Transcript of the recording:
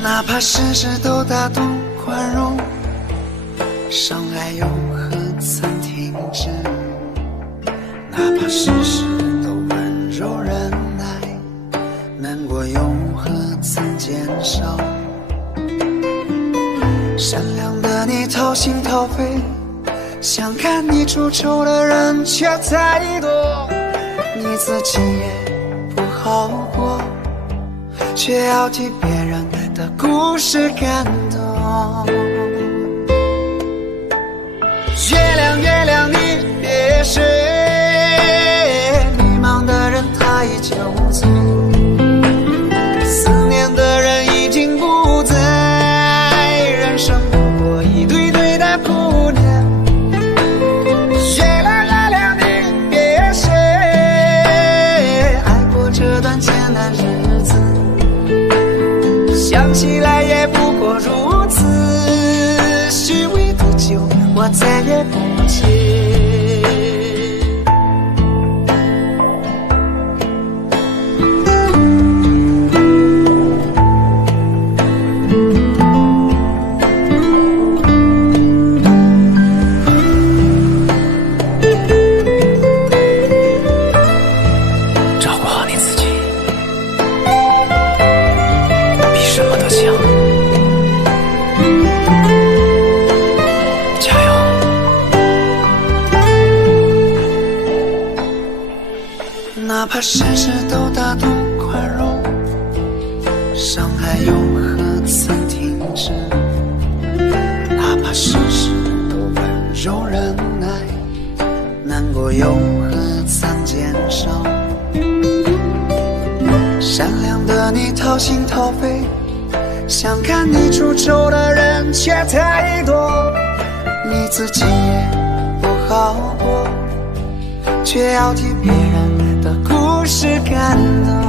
哪怕事事都大度宽容，伤害又何曾停止？哪怕事事都温柔忍耐，难过又何曾减少？善良的你掏心掏肺，想看你出丑的人却太多，你自己也不好过，却要替别人的故事感动。月亮月亮你别睡，迷茫的人他已酒醉，思念的人已经不在，人生不过一堆堆的苦恋。月亮月亮你别睡，爱过这段艰难日子，想起来也不过如此，虚伪的酒我再也不接。照顾好你自己，比什么都强。加油！哪怕事事都大度宽容，伤害又何曾停止？哪怕事事都温柔忍耐，难过又何曾减少？善良的你掏心掏肺，想看你出丑的人却太多，你自己也不好过，却要替别人的故事感动。